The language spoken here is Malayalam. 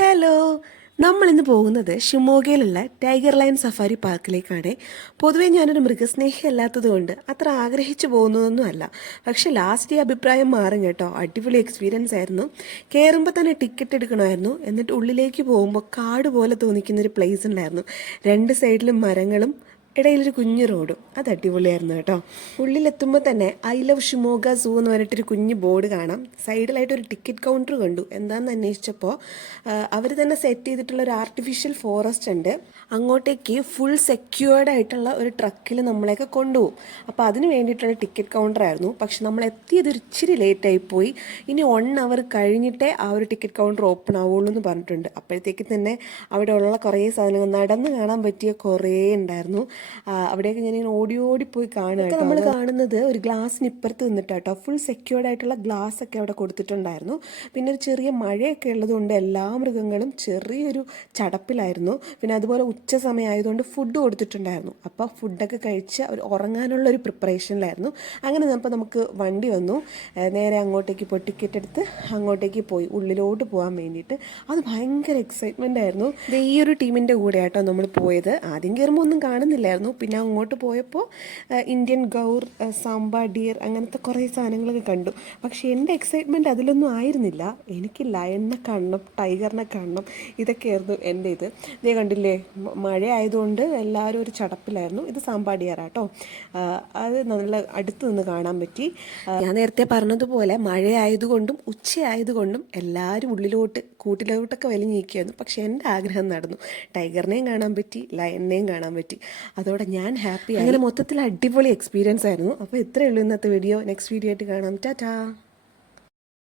ഹലോ, നമ്മളിന്ന് പോകുന്നത് ഷിമോഗയിലുള്ള ടൈഗർ ലൈൻ സഫാരി പാർക്കിലേക്കാണ്. പൊതുവേ ഞാനൊരു മൃഗസ്നേഹി അല്ലാത്തതുകൊണ്ട് അത്ര ആഗ്രഹിച്ചു പോകുന്നതൊന്നുമല്ല. പക്ഷെ ലാസ്റ്റ് ഈ അഭിപ്രായം മാറും കേട്ടോ. അടിപൊളി എക്സ്പീരിയൻസ് ആയിരുന്നു. കയറുമ്പോൾ തന്നെ ടിക്കറ്റ് എടുക്കണമായിരുന്നു. എന്നിട്ട് ഉള്ളിലേക്ക് പോകുമ്പോൾ കാട് പോലെ തോന്നിക്കുന്നൊരു പ്ലേസ് ഉണ്ടായിരുന്നു. രണ്ട് സൈഡിലും മരങ്ങളും ഇടയിലൊരു കുഞ്ഞു റോഡും. അത് അടിപൊളിയായിരുന്നു കേട്ടോ. ഉള്ളിലെത്തുമ്പോൾ തന്നെ ഐ ലവ് ഷിമോഗ സൂ എന്ന് പറഞ്ഞിട്ടൊരു കുഞ്ഞു ബോർഡ് കാണാം. സൈഡിലായിട്ട് ഒരു ടിക്കറ്റ് കൗണ്ടർ കണ്ടു. എന്താണെന്ന് അന്വേഷിച്ചപ്പോൾ അവർ തന്നെ സെറ്റ് ചെയ്തിട്ടുള്ള ഒരു ആർട്ടിഫിഷ്യൽ ഫോറസ്റ്റ് ഉണ്ട്. അങ്ങോട്ടേക്ക് ഫുൾ സെക്യൂർഡ് ആയിട്ടുള്ള ഒരു ട്രക്കിൽ നമ്മളെയൊക്കെ കൊണ്ടുപോകും. അപ്പോൾ അതിന് വേണ്ടിയിട്ടുള്ള ടിക്കറ്റ് കൗണ്ടർ ആയിരുന്നു. പക്ഷെ നമ്മൾ എത്തിയത് ഒരു ഇച്ചിരി ലേറ്റായി പോയി. ഇനി 1 അവർ കഴിഞ്ഞിട്ടേ ആ ഒരു ടിക്കറ്റ് കൗണ്ടർ ഓപ്പൺ ആവുള്ളൂ എന്ന് പറഞ്ഞിട്ടുണ്ട്. അപ്പോഴത്തേക്ക് തന്നെ അവിടെ ഉള്ള കുറേ സാധനങ്ങൾ നടന്ന് കാണാൻ പറ്റിയ കുറേ ഉണ്ടായിരുന്നു. അവിടെയൊക്കെ ഞാനിങ്ങനെ ഓടി പോയി കാണുക. നമ്മൾ കാണുന്നത് ഒരു ഗ്ലാസ്സിന് ഇപ്പുറത്ത് നിന്നിട്ടാട്ടോ. ഫുൾ സെക്യൂർഡ് ആയിട്ടുള്ള ഗ്ലാസ് ഒക്കെ അവിടെ കൊടുത്തിട്ടുണ്ടായിരുന്നു. പിന്നെ ഒരു ചെറിയ മഴയൊക്കെ ഉള്ളതുകൊണ്ട് എല്ലാ മൃഗങ്ങളും ചെറിയൊരു ചടപ്പിലായിരുന്നു. പിന്നെ അതുപോലെ ഉച്ച സമയമായതുകൊണ്ട് ഫുഡ് കൊടുത്തിട്ടുണ്ടായിരുന്നു. അപ്പോൾ ഫുഡൊക്കെ കഴിച്ച് അവർ ഉറങ്ങാനുള്ള ഒരു പ്രിപ്പറേഷനിലായിരുന്നു. അങ്ങനെ അപ്പോൾ നമുക്ക് വണ്ടി വന്നു. നേരെ അങ്ങോട്ടേക്ക് പോയി ടിക്കറ്റ് എടുത്ത് അങ്ങോട്ടേക്ക് പോയി ഉള്ളിലോട്ട് പോകാൻ വേണ്ടിയിട്ട്. അത് ഭയങ്കര എക്സൈറ്റ്മെൻ്റ് ആയിരുന്നു. ഈ ഒരു ടീമിൻ്റെ കൂടെ ആട്ടോ നമ്മൾ പോയത്. ആദ്യം കയറുമ്പോൾ ഒന്നും കാണുന്നില്ലായിരുന്നു. പിന്നെ അങ്ങോട്ട് പോയപ്പോൾ ഇന്ത്യൻ ഗൗർ, സാമ്പ ഡിയർ അങ്ങനത്തെ കുറേ സാധനങ്ങളൊക്കെ കണ്ടു. പക്ഷേ എൻ്റെ എക്സൈറ്റ്മെൻറ്റ് അതിലൊന്നും ആയിരുന്നില്ല. എനിക്ക് ലയണിനെ കാണണം, ടൈഗറിനെ കാണണം, ഇതൊക്കെയായിരുന്നു എൻ്റെ ഇത്. ഇതേ കണ്ടില്ലേ, മഴ ആയതുകൊണ്ട് എല്ലാവരും ഒരു ചടപ്പിലായിരുന്നു. ഇത് സാമ്പ ഡിയർ ആട്ടോ. അത് നല്ല അടുത്ത് നിന്ന് കാണാൻ പറ്റി. ഞാൻ നേരത്തെ പറഞ്ഞതുപോലെ മഴയായതുകൊണ്ടും ഉച്ചയായതുകൊണ്ടും എല്ലാവരും കൂട്ടിലോട്ടൊക്കെ വലിഞ്ഞിരിക്കുകയായിരുന്നു. പക്ഷേ എൻ്റെ ആഗ്രഹം നടന്നു. ടൈഗറിനെയും കാണാൻ പറ്റി, ലയണിനെയും കാണാൻ പറ്റി. അതോടെ ഞാൻ ഹാപ്പി. അങ്ങനെ മൊത്തത്തിൽ അടിപൊളി എക്സ്പീരിയൻസ് ആയിരുന്നു. അപ്പോൾ ഇത്രയേ ഉള്ളൂ ഇന്നത്തെ വീഡിയോ. നെക്സ്റ്റ് വീഡിയോ ആയിട്ട് കാണാം. ടാറ്റാ.